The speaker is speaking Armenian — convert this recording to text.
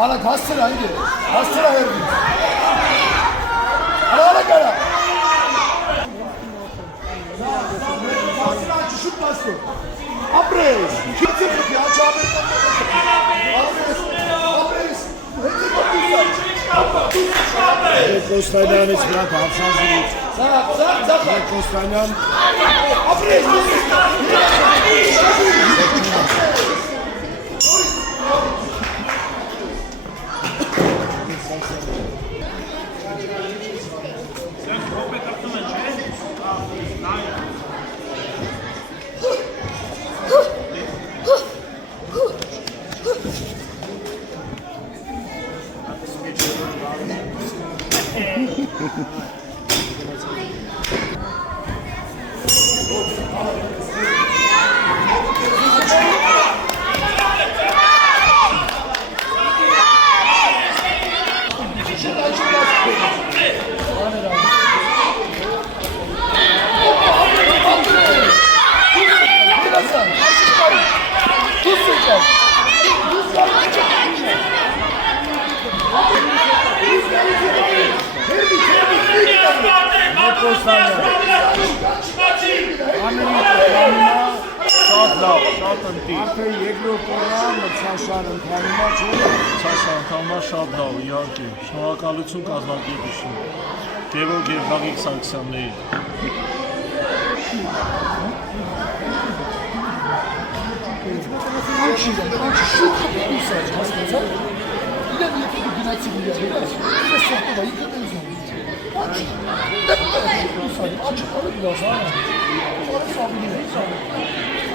Ana kastıra haydi. Kastıra her gün. Ana kara. Kastıra açı şut bastı. Abres. Kimse yok ya. Çağırın. Abres. Hadi bakıyorlar. Kostanyan hiç bırak. Hapşan zilip. Zak. Kostanyan. Abres. Շատ ընտիր։ Արդեն երկրորդ օրը մրցաշար ընդհանումա չէ։ Ցասանքամա շատ լավ, իհարկե։ Շնորհակալություն կազմակերպություն։ Գևորգ եւ Գագիկ Սարգսյանների։ Şut kapıyı sadece hastalasa. İler bir yapı bir günahçı bir yer. Bir de sokma var. Yıkı da uzun. Aç. Ne kadar şut sadece. Açık alır biraz ha. Sonra sabit.